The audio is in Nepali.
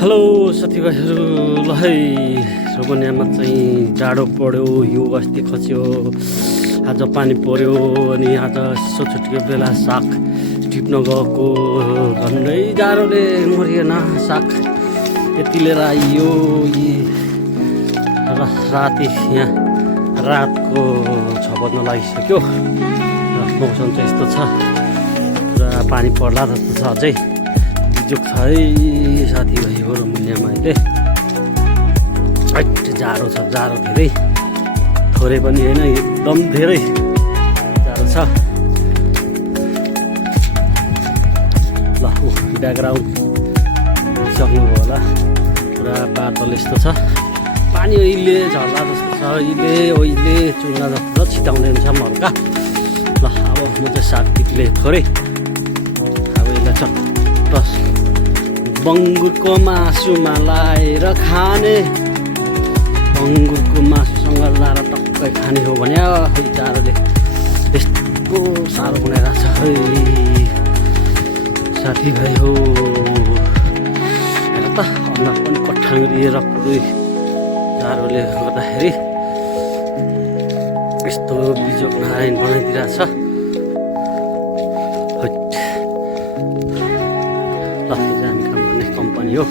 हेलो साथीभाइहरू, ल है रोबनियामा चाहिँ जाडो पऱ्यो, यो अस्ति खस्यो, आज पानी पऱ्यो। अनि आज यसो छुट्टियो बेला साग टिप्न गएको, झन्डै जाडोले मरिएन साग यति लिएर आइयो। राति यहाँ रातको 6 बज्न लागिसक्यो र मौसम चाहिँ यस्तो छ, पुरा पानी पर्ला जस्तो छ। अझै बिजोक छ है साथीभाइहरू रोबनियामा अहिले जाडो छ, जाडो धेरै, थोरै पनि होइन, एकदम धेरै जाडो छ। ल ब्याकग्राउन्ड सक्नुभयो होला, पुरा बादल यस्तो छ, पानी अहिले झर्ला जस्तो छ, अहिले चुङ्गा जस्तो छ, छिटाउने छ मर्का। ल अब म चाहिँ साग टिप्ले थोरै, अब यसलाई चट्ट बङ्गुरको मासुमा लाएर खाने, बङ्गुरको मासुसँग लाएर टक्कै खाने हो भने जाडोले यस्तो साह्रो बनाइरहेको छ है साथीभाइ हो। हेर त अनुहार पनि कठाङ्ग्रिएर पुरै जाडोले गर्दाखेरि यस्तो बिजोक नारायण बनाइदिरहेछ। ल हामी काम गर्ने कम्पनी हो।